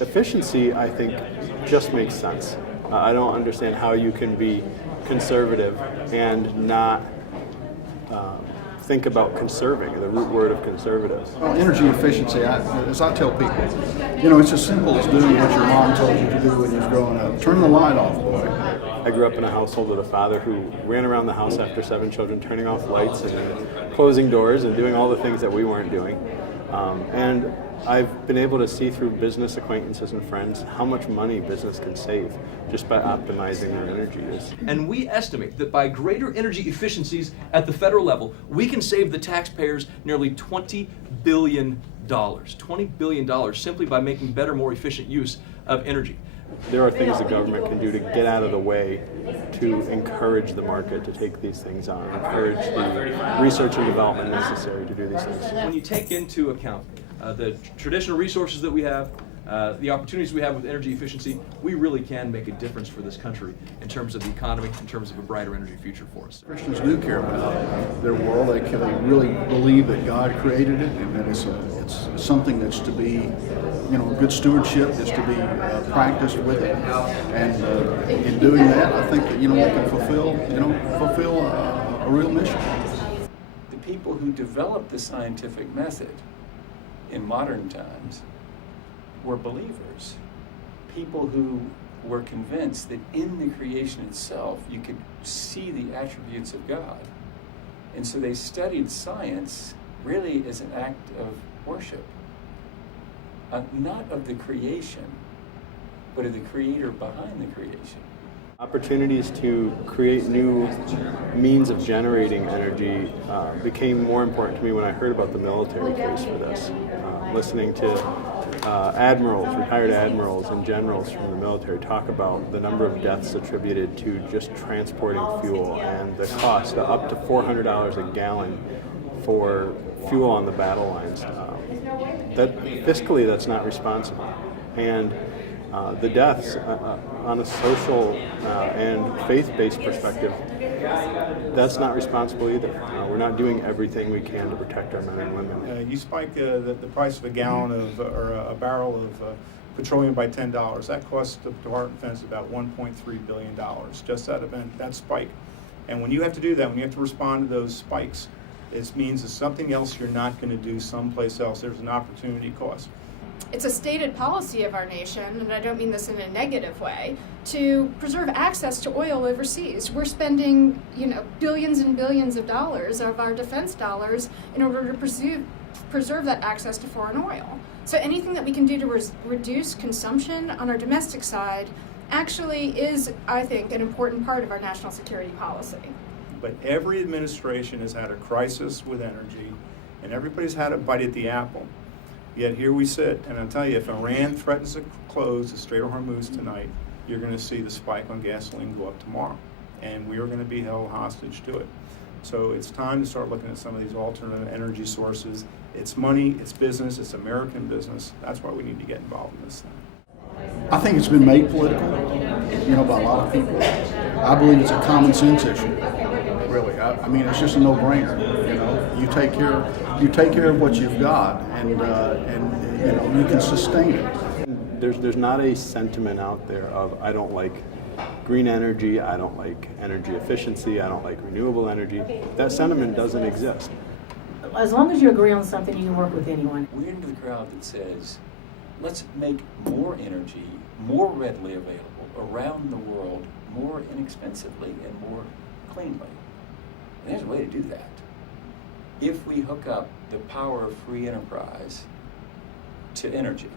Efficiency, I think, just makes sense. I don't understand how you can be conservative and not think about conserving, the root word of conservative. Well, energy efficiency, as I tell people, it's as simple as doing what your mom told you to do when you was growing up. Turn the light off, boy. I grew up in a household with a father who ran around the house after 7 children, turning off lights and closing doors and doing all the things that we weren't doing. And I've been able to see through business acquaintances and friends how much money business can save just by optimizing their energy use. And we estimate that by greater energy efficiencies at the federal level, we can save the taxpayers nearly $20 billion. $20 billion simply by making better, more efficient use of energy. There are things the government can do to get out of the way to encourage the market to take these things on, encourage the research and development necessary to do these things. When you take into account the traditional resources that we have, the opportunities we have with energy efficiency, we really can make a difference for this country in terms of the economy, in terms of a brighter energy future for us. Christians do care about their world. They really believe that God created it and that it's something that's to be, good stewardship is to be practiced with it. And in doing that, I think that, we can fulfill a real mission. The people who developed the scientific method in modern times were believers, people who were convinced that in the creation itself you could see the attributes of God. And so they studied science really as an act of worship, not of the creation, but of the creator behind the creation. Opportunities to create new means of generating energy became more important to me when I heard about the military case for this. Listening to admirals, retired admirals and generals from the military talk about the number of deaths attributed to just transporting fuel and the cost of up to $400 a gallon for fuel on the battle lines. That fiscally, that's not responsible. And the deaths on a social and faith-based perspective, that's not responsible either. We're not doing everything we can to protect our men and women. You spike the price of a gallon of or a barrel of petroleum by $10. That costs the Department of Defense about $1.3 billion, just that spike. And when you have to do that, when you have to respond to those spikes, it means it's something else you're not going to do someplace else. There's an opportunity cost. It's a stated policy of our nation, and I don't mean this in a negative way, to preserve access to oil overseas. We're spending, billions and billions of dollars of our defense dollars in order to preserve that access to foreign oil. So anything that we can do to reduce consumption on our domestic side actually is, I think, an important part of our national security policy. But every administration has had a crisis with energy, and everybody's had a bite at the apple. Yet here we sit, and I'll tell you, if Iran threatens to close the Strait of Hormuz tonight, you're going to see the spike on gasoline go up tomorrow, and we are going to be held hostage to it. So it's time to start looking at some of these alternative energy sources. It's money, it's business, it's American business. That's why we need to get involved in this thing. I think it's been made political, by a lot of people. I believe it's a common sense issue, really. I mean, it's just a no-brainer. You take care of what you've got, and you can sustain it. There's not a sentiment out there of I don't like green energy, I don't like energy efficiency, I don't like renewable energy. That sentiment doesn't exist. As long as you agree on something, you can work with anyone. We're into the crowd that says, let's make more energy more readily available around the world, more inexpensively and more cleanly. And there's a way to do that. If we hook up the power of free enterprise to energy,